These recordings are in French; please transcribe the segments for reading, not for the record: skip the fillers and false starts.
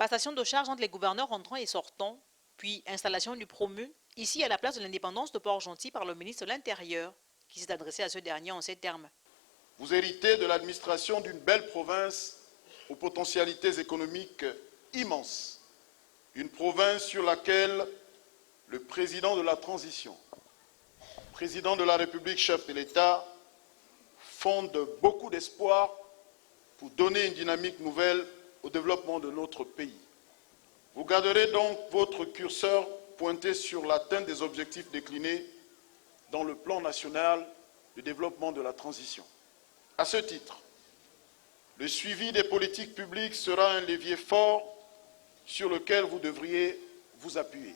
Passation de charge entre les gouverneurs entrants et sortants, puis installation du promu, ici à la place de l'indépendance de Port-Gentil par le ministre de l'Intérieur, qui s'est adressé à ce dernier en ces termes. Vous héritez de l'administration d'une belle province aux potentialités économiques immenses. Une province sur laquelle le président de la transition, président de la République, chef de l'État, fonde beaucoup d'espoir pour donner une dynamique nouvelle au développement de notre pays. Vous garderez donc votre curseur pointé sur l'atteinte des objectifs déclinés dans le plan national de développement de la transition. À ce titre, le suivi des politiques publiques sera un levier fort sur lequel vous devriez vous appuyer.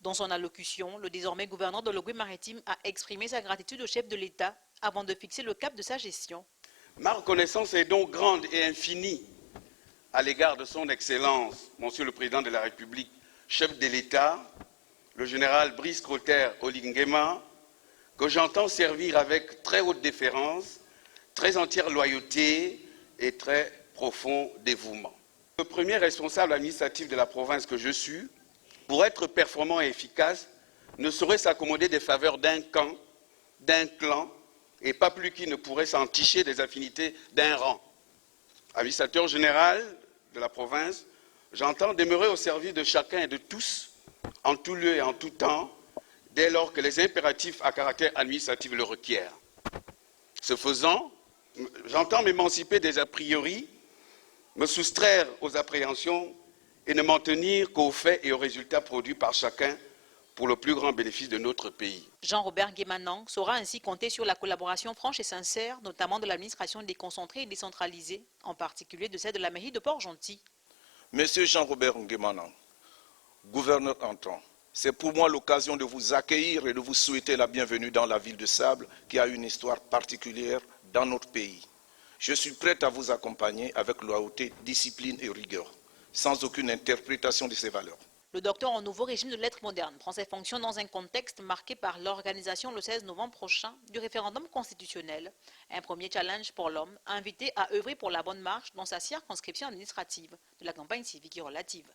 Dans son allocution, le désormais gouverneur de l'Ogooué-Maritime a exprimé sa gratitude au chef de l'État avant de fixer le cap de sa gestion. Ma reconnaissance est donc grande et infinie à l'égard de son Excellence, Monsieur le Président de la République, chef de l'État, le général Brice Clotaire Olinguema, que j'entends servir avec très haute déférence, très entière loyauté et très profond dévouement. Le premier responsable administratif de la province que je suis, pour être performant et efficace, ne saurait s'accommoder des faveurs d'un camp, d'un clan, et pas plus qu'il ne pourrait s'enticher des affinités d'un rang. Administrateur général de la province, j'entends demeurer au service de chacun et de tous, en tout lieu et en tout temps, dès lors que les impératifs à caractère administratif le requièrent. Ce faisant, j'entends m'émanciper des a priori, me soustraire aux appréhensions et ne m'en tenir qu'aux faits et aux résultats produits par chacun pour le plus grand bénéfice de notre pays. Jean-Robert Guémanan saura ainsi compter sur la collaboration franche et sincère, notamment de l'administration déconcentrée et décentralisée, en particulier de celle de la mairie de Port-Gentil. Monsieur Jean-Robert Nguemanan, gouverneur entrant, c'est pour moi l'occasion de vous accueillir et de vous souhaiter la bienvenue dans la ville de Sable, qui a une histoire particulière dans notre pays. Je suis prêt à vous accompagner avec loyauté, discipline et rigueur, sans aucune interprétation de ces valeurs. Le docteur en nouveau régime de lettres modernes prend ses fonctions dans un contexte marqué par l'organisation le 16 novembre prochain du référendum constitutionnel, un premier challenge pour l'homme invité à œuvrer pour la bonne marche dans sa circonscription administrative de la campagne civique et relative.